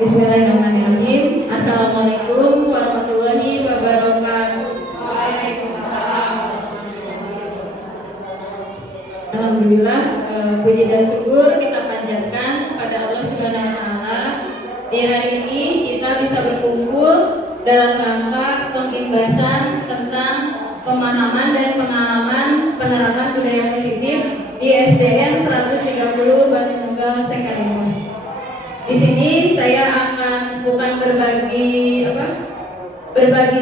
Bismillahirrahmanirrahim. Assalamualaikum warahmatullahi wabarakatuh. Waalaikumsalam. Alhamdulillah, puji dan syukur kita panjatkan kepada Allah Subhanahu wa taala. Di hari ini kita bisa berkumpul dalam rangka pengimbasan tentang pemahaman dan pengalaman penerapan budaya positif di SDN 130 Batu Nunggal Sekaligus. Di sini saya akan bukan berbagi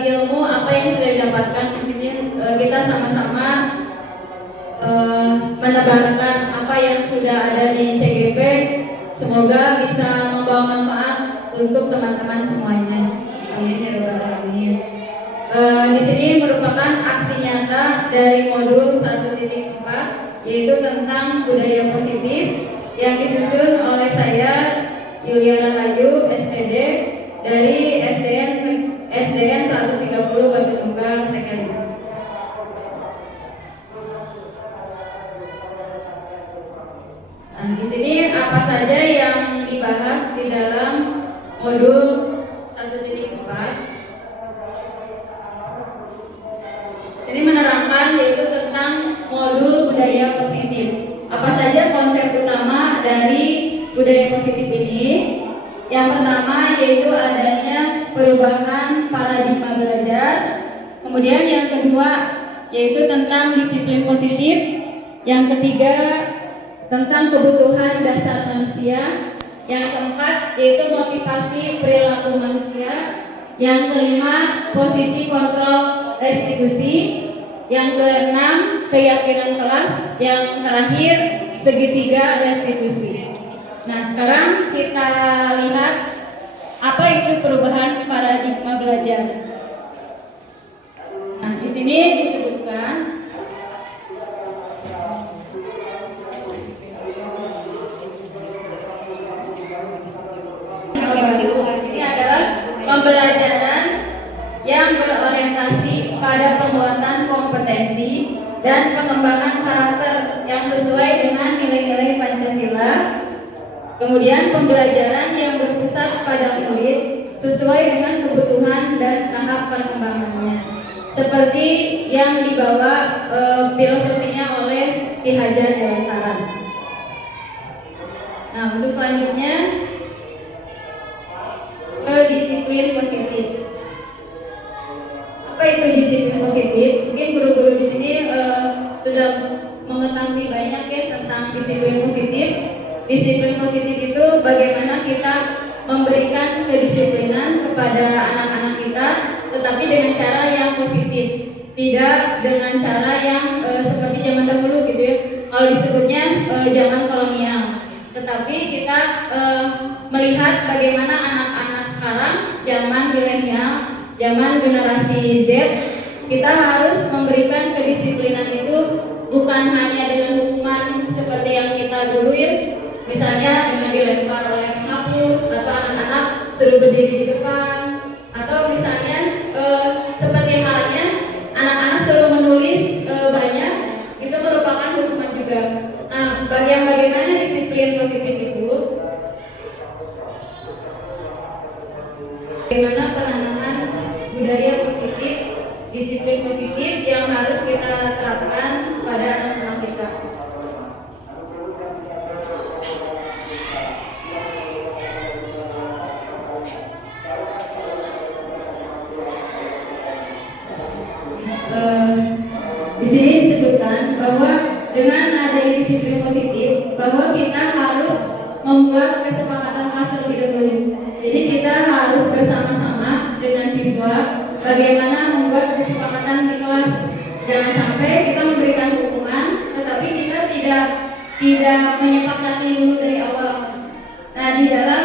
ilmu apa yang sudah didapatkan. Kita sama-sama menebarkan apa yang sudah ada di CGP. Semoga bisa membawa manfaat untuk teman-teman semuanya. Amin ya rabbal alamin. Di sini merupakan aksi nyata dari modul 1.4, yaitu tentang budaya positif yang disusun oleh saya Yulia Rahayu, SPD, dari SDN 130 Batu Nunggal Sekaligus. Nah, di sini apa saja yang dibahas di dalam modul 1.4? Ini menerangkan yaitu tentang modul budaya positif. Apa saja konsep utama dari budaya positif ini? Yang pertama yaitu adanya perubahan paradigma belajar. Kemudian yang kedua yaitu tentang disiplin positif. Yang ketiga tentang kebutuhan dasar manusia. Yang keempat yaitu motivasi perilaku manusia. Yang kelima posisi kontrol restitusi. Yang keenam keyakinan kelas. Yang terakhir segitiga restitusi. Nah, sekarang kita lihat apa itu perubahan paradigma belajar. Nah, di sini disebutkan ini adalah pembelajaran yang berorientasi pada penguatan kompetensi dan pengembangan karakter yang sesuai dengan nilai-nilai Pancasila. Kemudian pembelajaran yang berpusat pada murid sesuai dengan kebutuhan dan tahap perkembangannya, seperti yang dibawa filosofinya oleh Ki Hajar Dewantara. Nah, untuk selanjutnya disiplin positif. Apa itu disiplin positif? Mungkin guru-guru di sini sudah mengetahui banyak ya tentang disiplin positif. Disiplin positif itu bagaimana kita memberikan kedisiplinan kepada anak-anak kita, tetapi dengan cara yang positif, tidak dengan cara yang seperti zaman dahulu gitu ya. Kalau disebutnya zaman kolonial, tetapi kita melihat bagaimana anak-anak sekarang, zaman milenial, zaman generasi Z, kita harus memberikan kedisiplinan itu bukan hanya dengan hukuman seperti yang kita duluin. Misalnya dengan dilempar oleh hapus atau anak-anak suruh berdiri di depan, atau misalnya seperti halnya anak-anak suruh menulis banyak, itu merupakan hukuman juga. Nah, bagaimana disiplin positif itu? Bagaimana penanaman budaya positif, disiplin positif yang harus kita terapkan pada anak-anak kita. Di sini disebutkan bahwa dengan adanya disiplin positif, bahwa kita harus membuat kesepakatan kelas terlebih dahulu. Jadi kita harus bersama-sama dengan siswa bagaimana membuat kesepakatan di kelas. Jangan sampai kita memberikan hukuman, tetapi kita tidak menyepakati dulu dari awal. Nah, di dalam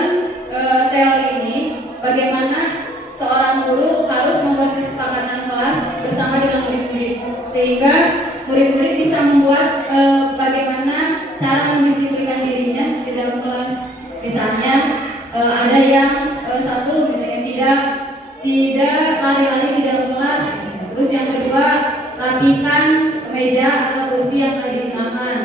teori ini, bagaimana seorang guru harus membuat kesepakatan kelas bersama dengan murid-murid, sehingga murid-murid bisa membuat bagaimana cara mendisiplinkan dirinya di dalam kelas. Misalnya ada yang satu misalnya tidak lari-lari di dalam kelas. Terus yang kedua, rapikan meja atau kursi yang ada di tangan.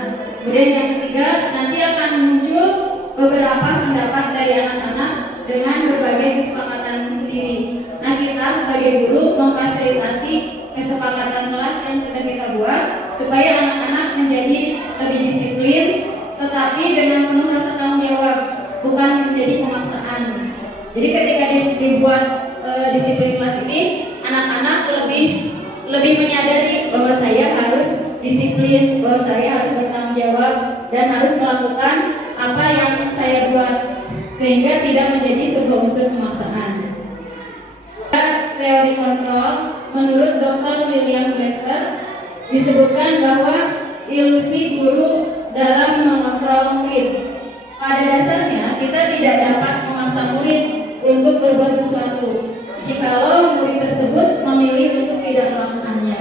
Kemudian yang ketiga, nanti akan muncul beberapa pendapat dari anak-anak dengan berbagai kesepakatan sendiri. Nah, kita sebagai guru memfasilitasi kesepakatan kelas yang sudah kita buat supaya anak-anak menjadi lebih disiplin, tetapi dengan penuh rasa tanggung jawab, bukan menjadi pemaksaan. Jadi ketika dibuat disiplin kelas ini, anak-anak lebih menyadari bahwa saya harus disiplin, bahwa saya harus bertanggung jawab dan harus melakukan apa yang saya buat, sehingga tidak menjadi sebuah unsur pemaksaan. Teori kontrol menurut Dr. William Glasser disebutkan bahwa ilusi guru dalam mengontrol murid. Pada dasarnya kita tidak dapat memaksa murid untuk berbuat sesuatu jikalau murid tersebut memilih untuk tidak melakukannya,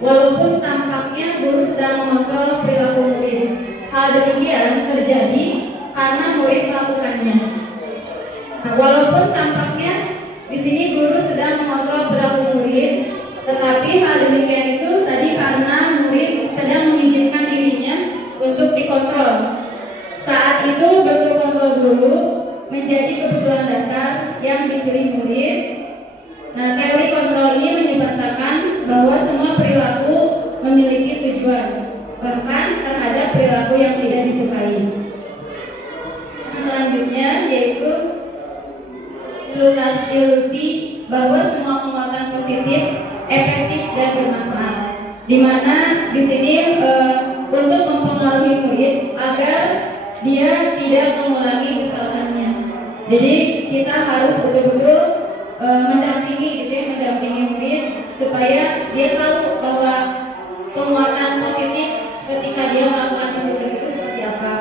walaupun tampaknya guru sedang mengontrol perilaku murid. Hal demikian terjadi karena murid melakukannya. Nah, walaupun tampaknya di sini guru sedang mengontrol perilaku murid, tetapi hal demikian itu tadi karena murid sedang mengizinkan dirinya untuk dikontrol. Saat itu bentuk kontrol guru menjadi kebutuhan dasar yang dipilih murid. Nah, teori kontrol ini menyatakan bahwa semua perilaku memiliki tujuan, bahkan terhadap perilaku yang tidak disukai. Selanjutnya yaitu ilusi bahwa semua penguatan positif efektif dan bermanfaat, di mana di sini untuk mempengaruhi murid agar dia tidak mengulangi kesalahannya. Jadi kita harus betul-betul mendampingi murid supaya dia tahu bahwa penguatan positif ketika dia melakukan disiplin itu seperti apa.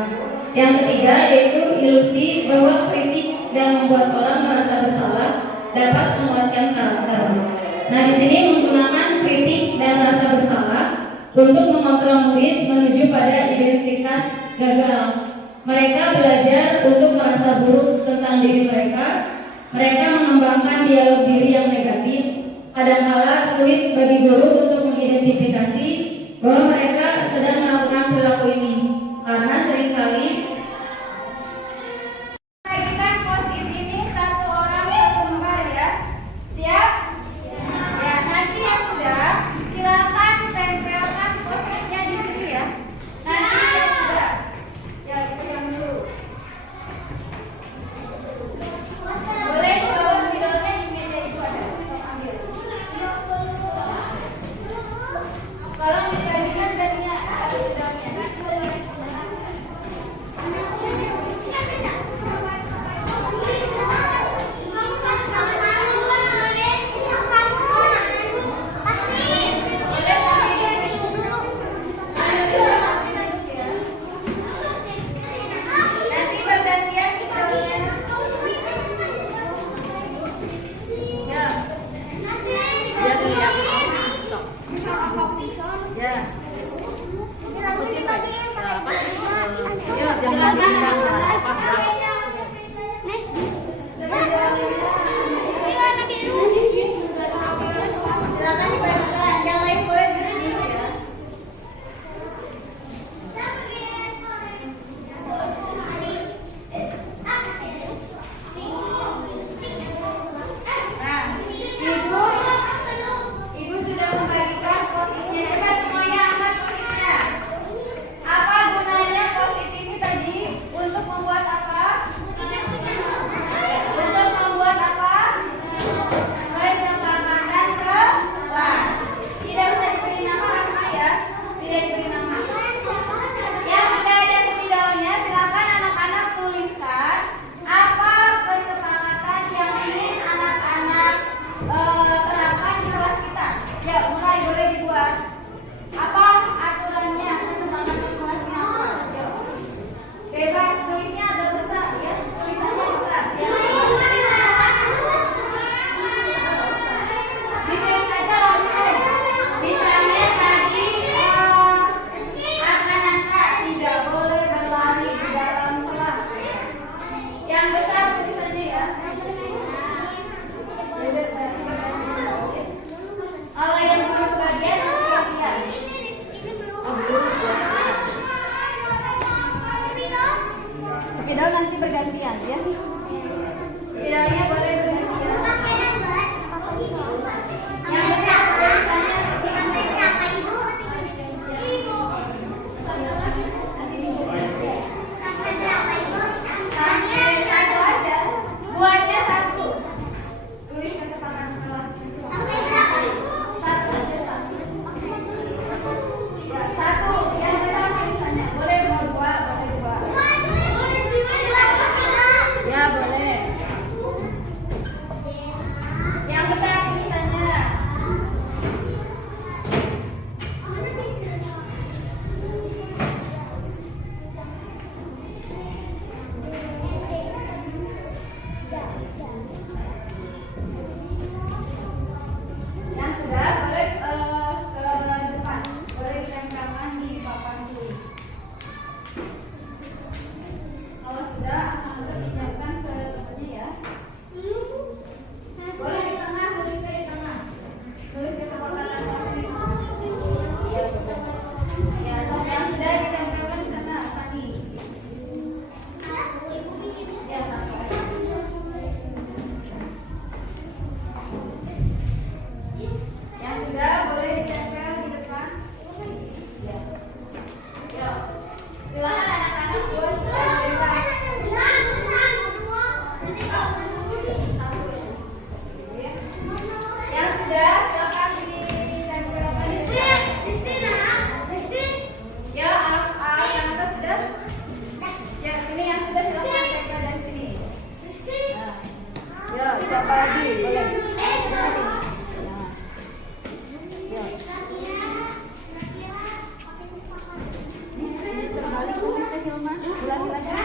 Yang ketiga yaitu ilusi bahwa kritik dan membuat orang merasa bersalah dapat menguatkan karakter. Nah, di sini menggunakan kritik dan rasa bersalah untuk mengontrol murid menuju pada identitas gagal. Mereka belajar untuk merasa buruk tentang diri mereka. Mereka mengembangkan dialog diri yang negatif. Kadangkala sulit bagi guru untuk mengidentifikasi bahwa mereka sedang melakukan perilaku ini, karena seringkali post-it ini satu orang satu lembar ya. Siap? Ya, nanti yang sudah silakan tempelkan post-itnya di situ ya. Nanti yang sudah, ya pegang dulu. Boleh bawa spidolnya di meja itu ada, ambil. Kalau dikalikan dan ini ada spidolnya. Nanti bergantian spidolnya. Ya. Silakan dibagikan, yang lain boleh berdiri ya. Nah, ibu sudah membagikan post-itnya. Coba semuanya angkat post-itnya. Apa gunanya post-it ini tadi? Untuk membuat apa? Untuk membuat apa? Kesepakatan kelas. Tidak usah diberi nama Rahma ya. Tidak diberi nama. Yang sudah ada spidolnya, silakan anak-anak tuliskan apa kesepakatan yang ingin anak-anak terapkan di kelas kita. Ya, mulai boleh dibuat. Apa aturannya kesepakatan kelasnya apa? Yuk. Bebas, tulisnya agak besar ya. Tulisannya besar. Ya. Ditulis saja langsung. Misalnya tadi anak-anak tidak boleh berlari di dalam kelas. Yang besar tulisannya ya. Kalau yang belum kebagian, kebagian. Spidol nanti bergantian ya. Spidolnya boleh berhenti ya. Yang besar tulisannya sampai berapa Ibu? Sampai berapa Ibu? Sampai satu aja. Buatnya satu. Tulis kesepakatan kelas. Sampai berapa Ibu? Satu aja satu. Ya, satu. Yang besar tulisannya boleh dua, boleh dua. Ya boleh. Yang besar tulisannya. Yang sudah boleh ke depan, boleh ditempelkan di papan tulis. Kalau sudah, akan dipinjamkan ke tempatnya ya. Boleh di tengah, tulisnya di tengah. Tulis kesepakatan kelas. Ya, yang sudah ditempelkan di sana, Sani. Ya, satu aja. Yang sudah boleh ditempel di depan. Ya. Yuk. Silakan anak-anak buat bebas. Yang sudah silakan ditempelkan di sini. Ya, yang atas sudah. Ya, sini yang sudah silakan tempel dari sini. Ya, siapa lagi? Boleh. Terbalik tulisnya Hilma. Ulangi lagi.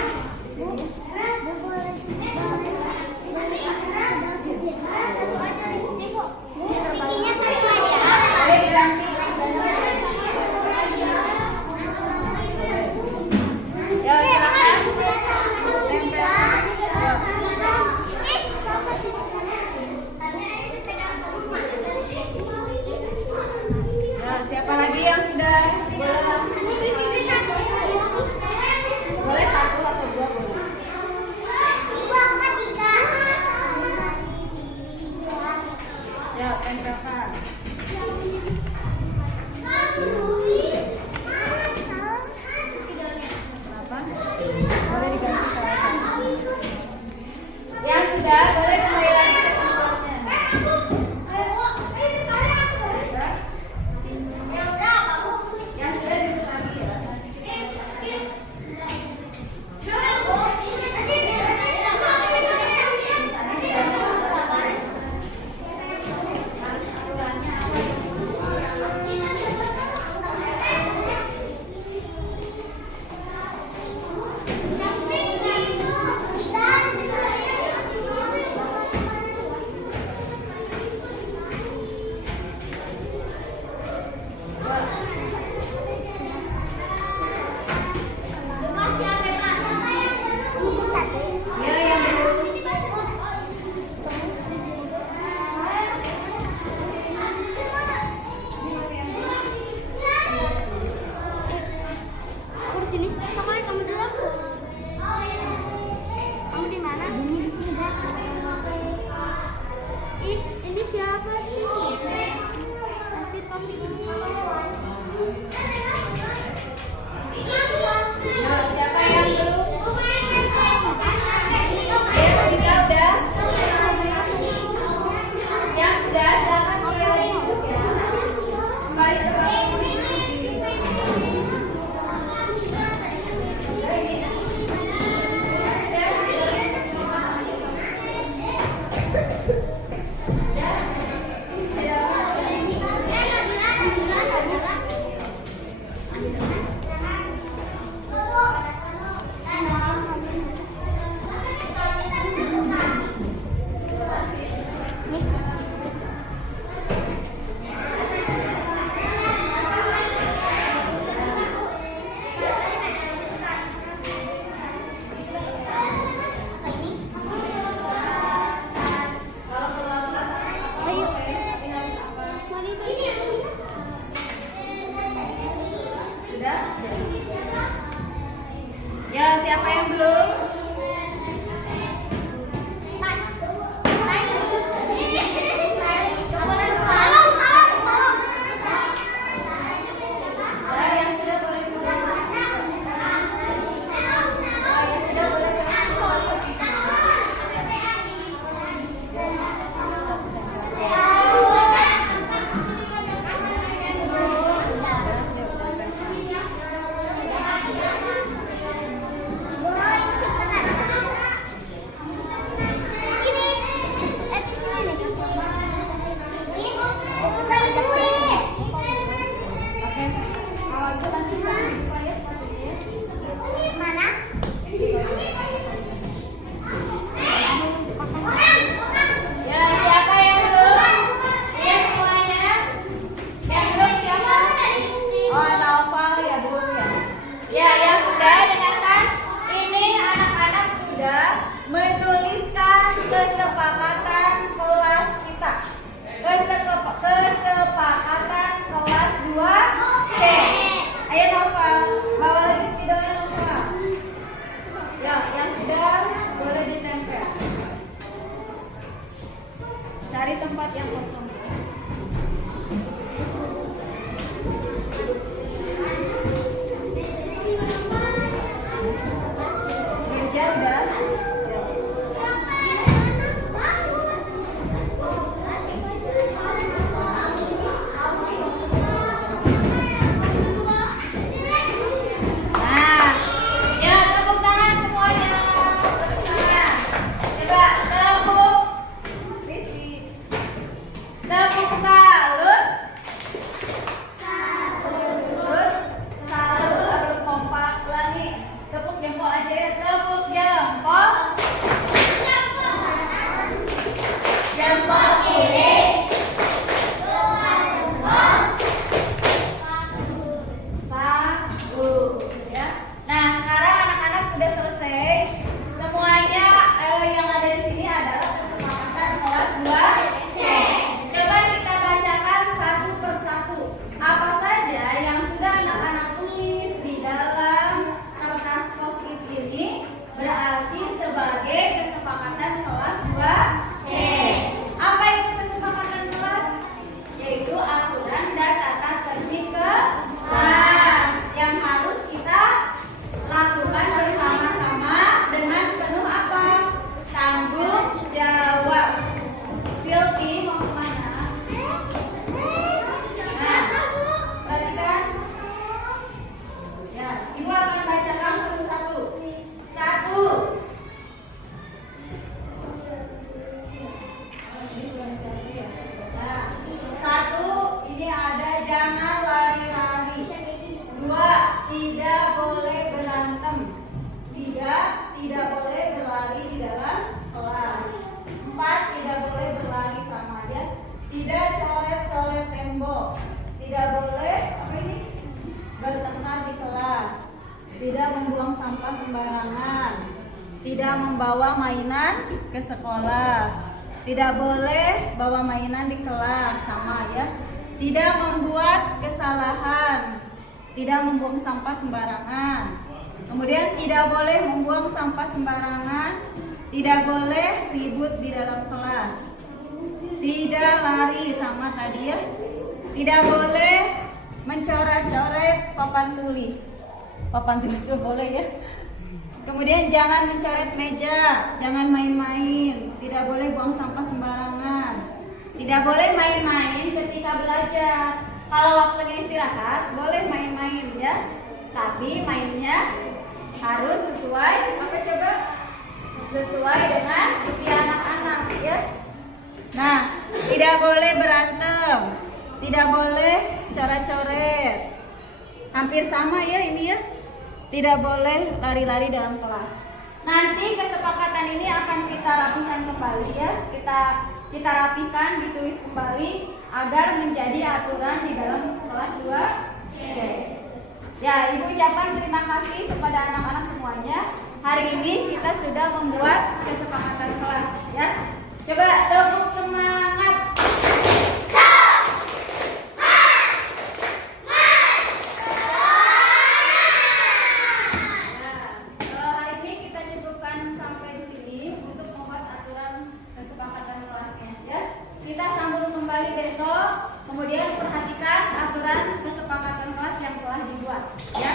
Boleh diganti. Ya, silakan. Tempel. Ya, siapa lagi yang sudah? Boleh satu atau dua boleh. Ya, tempelkan. Apa? Boleh diganti kalau satu. Yang sudah boleh kembali lagi ke tempatnya. Yang sudah duduk lagi ya. Ya, yang belum. Aku di sini. Sama kamu dulu. Kamu di mana? Ini di sini. Ih, ini siapa sih? Nasib kamu di sini. Ya, siapa yang belum? Ya, tiga udah. Yang sudah silakan kembali duduk ya. Kembali ke bawah. Ya, siapa yang belum? yang kosong. Meja udah. Nah, ya tepuk tangan semuanya. Tepuk tangan. Coba tepuk. Risi. Tepuk salut. Salut. Salut harus kompak. Ulangi. Tepuk jempol aja ya. Tepuk jempol. Jempol kiri. Satu, ya. Nah, sekarang anak-anak sudah selesai. Semuanya yang ada di sini adalah kesepakatan kelas 2C. Coba kita bacakan satu persatu. Apa saja yang sudah anak-anak tulis di dalam kertas post-it ini berarti sebagai kesepakatan kelas 2C. Apa itu kesepakatan kelas? Yaitu aturan dan tata tertib kelas yang harus kita lakukan bersama-sama dengan penuh apa? Tanggung jawab. Silvi mau kemana? Nah, perhatikan. Ya, ibu akan bacakan satu-satu. Satu. Nah, satu, ini ada jangan lari-lari. Dua, tidak boleh berantem. Tiga, tidak boleh berlari di dalam kelas. Empat, tidak boleh berlari sama ya. Tidak coret-coret tembok. Tidak boleh apa ini? Bertengkar di kelas. Tidak membuang sampah sembarangan. Tidak membawa mainan ke sekolah. Tidak boleh bawa mainan di kelas sama ya. Tidak membuat kesalahan. Tidak membuang sampah sembarangan. Kemudian tidak boleh membuang sampah sembarangan. Tidak boleh ribut di dalam kelas. Tidak lari sama tadi ya. Tidak boleh mencoret-coret papan tulis. Papan tulis boleh ya. Kemudian jangan mencoret meja, jangan main-main, tidak boleh buang sampah sembarangan. Tidak boleh main-main ketika belajar. Kalau waktunya istirahat, boleh main-main ya. Tapi mainnya harus sesuai apa coba? Sesuai dengan usia anak-anak ya. Nah, tidak boleh berantem, tidak boleh coret-coret. Hampir sama ya ini ya. Tidak boleh lari-lari dalam kelas. Nanti kesepakatan ini akan kita rapikan kembali ya. Kita rapikan, ditulis kembali agar menjadi aturan di dalam kelas 2C. Ya, Ibu ucapkan terima kasih kepada anak-anak semuanya. Hari ini kita sudah membuat kesepakatan kelas ya. Coba tepuk semangat. Kita sambung kembali besok. Kemudian perhatikan aturan kesepakatan kelas yang telah dibuat ya.